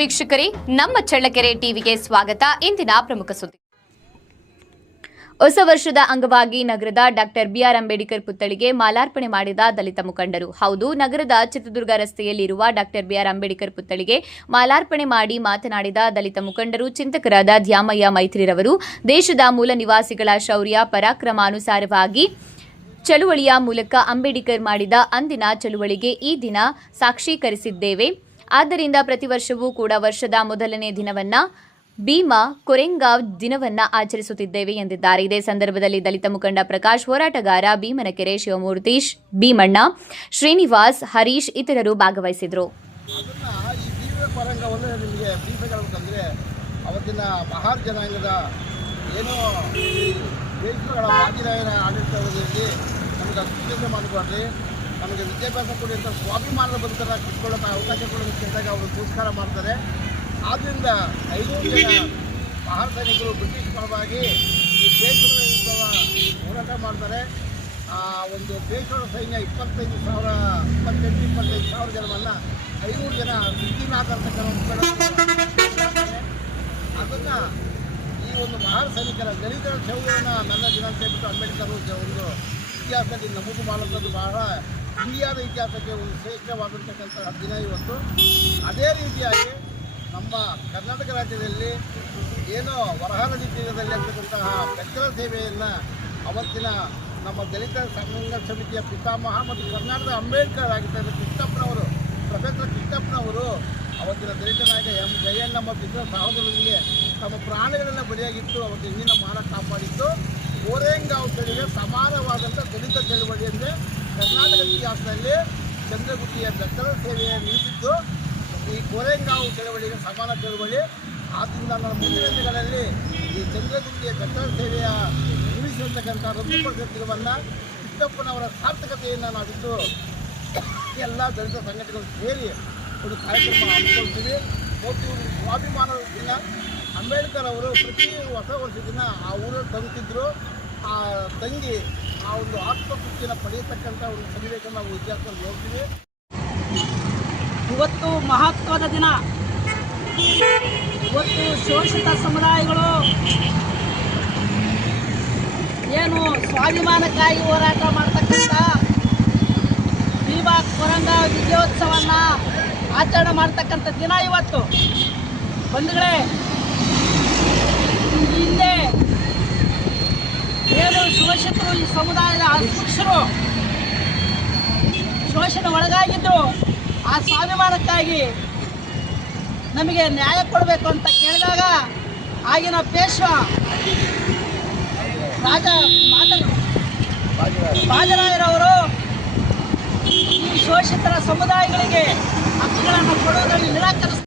ವೀಕ್ಷಕರೇ, ನಮ್ಮ ಚಳ್ಳಕೆರೆ ಟಿವಿಗೆ ಸ್ವಾಗತ. ಇಂದಿನ ಪ್ರಮುಖ ಸುದ್ದಿ. ಹೊಸ ವರ್ಷದ ಅಂಗವಾಗಿ ನಗರದ ಡಾಕ್ಟರ್ ಬಿಆರ್ ಅಂಬೇಡ್ಕರ್ ಪುತ್ಥಳಿಗೆ ಮಾಲಾರ್ಪಣೆ ಮಾಡಿದ ದಲಿತ ಮುಖಂಡರು. ಹೌದು, ನಗರದ ಚಿತ್ರದುರ್ಗ ರಸ್ತೆಯಲ್ಲಿರುವ ಡಾಕ್ಟರ್ ಬಿಆರ್ ಅಂಬೇಡ್ಕರ್ ಪುತ್ಥಳಿಗೆ ಮಾಲಾರ್ಪಣೆ ಮಾಡಿ ಮಾತನಾಡಿದ ದಲಿತ ಮುಖಂಡರು, ಚಿಂತಕರಾದ ದ್ಯಾಮಯ್ಯ ಮೈತ್ರಿರವರು ದೇಶದ ಮೂಲ ನಿವಾಸಿಗಳ ಶೌರ್ಯ ಪರಾಕ್ರಮಾನುಸಾರವಾಗಿ ಚಳುವಳಿಯ ಮೂಲಕ ಅಂಬೇಡ್ಕರ್ ಮಾಡಿದ ಅಂದಿನ ಚಳುವಳಿಗೆ ಈ ದಿನ ಸಾಕ್ಷೀಕರಿಸಿದ್ದೇವೆ. ಆದ್ದರಿಂದ ಪ್ರತಿ ವರ್ಷವೂ ಕೂಡ ವರ್ಷದ ಮೊದಲನೇ ದಿನವನ್ನ ಭೀಮಾ ಕೊರೆಂಗಾವ್ ದಿನವನ್ನ ಆಚರಿಸುತ್ತಿದ್ದೇವೆ ಎಂದಿದ್ದಾರೆ. ಇದೇ ಸಂದರ್ಭದಲ್ಲಿ ದಲಿತ ಮುಖಂಡ ಪ್ರಕಾಶ್, ಹೋರಾಟಗಾರ ಭೀಮನಕೆರೆ ಶಿವಮೂರ್ತೀಶ್, ಭೀಮಣ್ಣ, ಶ್ರೀನಿವಾಸ್, ಹರೀಶ್ ಇತರರು ಭಾಗವಹಿಸಿದರು. ಅವತ್ತಿನ ಮಹಾರ್ ಜನಾಂಗದ ಏನೋ ದೇಶಗಳ ಮಾಜಿರಾಯರ ಆಡಳಿತದಲ್ಲಿ ನಮಗೆ ಅತ್ಯುತ್ತಮ ಮಾಡಿಕೊಡ್ರಿ, ನಮಗೆ ವಿದ್ಯಾಭ್ಯಾಸ ಕೊಡಿ ಅಂತ ಸ್ವಾಭಿಮಾನದ ಬದುಕನ್ನು ಕಿತ್ಕೊಳ್ಳೋಕೆ ಅವಕಾಶ ಕೊಡೋದಕ್ಕೆ ಕೇಳಿದಾಗ ಅವರು ಪುರಸ್ಕಾರ ಮಾಡ್ತಾರೆ. ಆದ್ದರಿಂದ 500 ಜನ ಮಹಾರ್ ಸೈನಿಕರು ಬ್ರಿಟಿಷ್ ಪರವಾಗಿ ಈ ದೇಶದ ಹೋರಾಟ ಮಾಡ್ತಾರೆ. ಒಂದು ದೇಶದ ಸೈನ್ಯ 25,000 ಜನವನ್ನು 500 ಜನ ಸಿದ್ಧಿನಾಥ್ ಅದನ್ನು ಈ ಒಂದು ಮಹಾರ್ ಸೈನಿಕರ ದಲಿತರ ಶೌರ್ಯವನ್ನು ನನ್ನ ದಿನ ಅಂತ ಹೇಳ್ಬಿಟ್ಟು ಅಂಬೇಡ್ಕರ್ ಒಂದು ಇತಿಹಾಸದಲ್ಲಿ ನಮೂದು ಮಾಡುವಂಥದ್ದು ಬಹಳ ಇಂಡಿಯಾದ ಇತಿಹಾಸಕ್ಕೆ ಒಂದು ಶ್ರೇಷ್ಠವಾದಂತಕ್ಕಂತಹ ದಿನ ಇವತ್ತು. ಅದೇ ರೀತಿಯಾಗಿ ನಮ್ಮ ಕರ್ನಾಟಕ ರಾಜ್ಯದಲ್ಲಿ ಏನೋ ವರಹಾನದಿ ತೀರದಲ್ಲಿ ಅಂತಕ್ಕಂತಹ ಬೆಕ್ಕಲ ಸೇವೆಯನ್ನು ಅವತ್ತಿನ ನಮ್ಮ ದಲಿತ ಸಂಘರ್ಷ ಸಮಿತಿಯ ಪಿತಾಮಹ ಮತ್ತು ಕರ್ನಾಟಕದ ಅಂಬೇಡ್ಕರ್ ಆಗಿದ್ದ ಕೃಷ್ಣಪ್ಪನವರು, ಪ್ರೊಫೆಸರ್ ಕೃಷ್ಣಪ್ಪನವರು ಅವತ್ತಿನ ದಲಿತ ನಾಯಕ ಎಂ ಜಯಣ್ಣ ಮತ್ತು ಇತರ ಸಹೋದರರಿಗೆ ತಮ್ಮ ಪ್ರಾಣಗಳನ್ನು ಬಲಿಯಾಗಿಟ್ಟು ಅವತ್ತು ಇಂದಿನ ಮಾನ ಕಾಪಾಡಿದ್ದು ಕೋರೆಂಗಾವ್ ಚಳುವಳಿಗೆ ಸಮಾನವಾದಂಥ ದಲಿತ ಚಳುವಳಿ ಅಂದರೆ ಕರ್ನಾಟಕ ಇತಿಹಾಸದಲ್ಲಿ ಚಂದ್ರಗುತ್ತಿಯ ಬೆಕ್ಕಲ ಸೇವೆಯನ್ನು ನಿಲ್ಲಿಸಿದ್ದು ಈ ಕೋರೆಂಗಾವ್ ಚಳವಳಿಗೆ ಸಮಾನ ಚಳವಳಿ. ಆದ್ದರಿಂದ ನನ್ನ ಮುಂದಿನ ದಿನಗಳಲ್ಲಿ ಈ ಚಂದ್ರಗುತ್ತಿಯ ಬೆಕ್ಕಲ ಸೇವೆಯ ನಿಲ್ಲಿಸಿರ್ತಕ್ಕಂಥ ರದ್ದುಪಡಿಸುತ್ತಿರುವನ್ನ ಕೃಷ್ಣಪ್ಪನವರ ಸಾರ್ಥಕತೆಯನ್ನು ನಾವಿದ್ದು ಎಲ್ಲ ದಲಿತ ಸಂಘಟನೆಗಳು ಸೇರಿ ಒಂದು ಕಾರ್ಯಕ್ರಮ ಹಮ್ಮಿಕೊಳ್ತೀವಿ. ಮತ್ತು ಸ್ವಾಭಿಮಾನದ ದಿನ ಅಂಬೇಡ್ಕರ್ ಅವರು ಪ್ರತಿ ಹೊಸ ವರ್ಷ ದಿನ ಆ ಊರಲ್ಲಿ ತಂಗುತ್ತಿದ್ದರು. ಆ ತಂಗಿ ಆ ಒಂದು ಆತ್ಮತೃಪ್ತಿನ ಪಡೆಯತಕ್ಕಂಥ ಒಂದು ಸನ್ನಿವೇಶ ನಾವು ಇತಿಹಾಸದಲ್ಲಿ ನೋಡ್ತೀವಿ. ಇವತ್ತು ಮಹತ್ವದ ದಿನ. ಇವತ್ತು ಶೋಷಿತ ಸಮುದಾಯಗಳು ಏನು ಸ್ವಾಭಿಮಾನಕ್ಕಾಗಿ ಹೋರಾಟ ಮಾಡ್ತಕ್ಕಂಥ ಭೀಮಾ ಕೊರೆಂಗಾವ್ ವಿಜಯೋತ್ಸವವನ್ನು ಆಚರಣೆ ಮಾಡ್ತಕ್ಕಂಥ ದಿನ ಇವತ್ತು. ಬಂಧುಗಳೇ, ಹಿಂದೆ ಏನು ಶೋಷಿತರು, ಈ ಸಮುದಾಯದ ಅಸ್ಪೃಶ್ಯರು ಶೋಷಣೆ ಒಳಗಾಗಿದ್ದರು, ಆ ಸ್ವಾಭಿಮಾನಕ್ಕಾಗಿ ನಮಗೆ ನ್ಯಾಯ ಕೊಡಬೇಕು ಅಂತ ಕೇಳಿದಾಗ ಆಗಿನ ಪೇಶ್ವ ಬಾಜರಾಯರವರು ಈ ಶೋಷಿತರ ಸಮುದಾಯಗಳಿಗೆ ಹಕ್ಕುಗಳನ್ನು ಕೊಡುವುದರಲ್ಲಿ ನಿರಾಕರಿಸ್ತಾರೆ.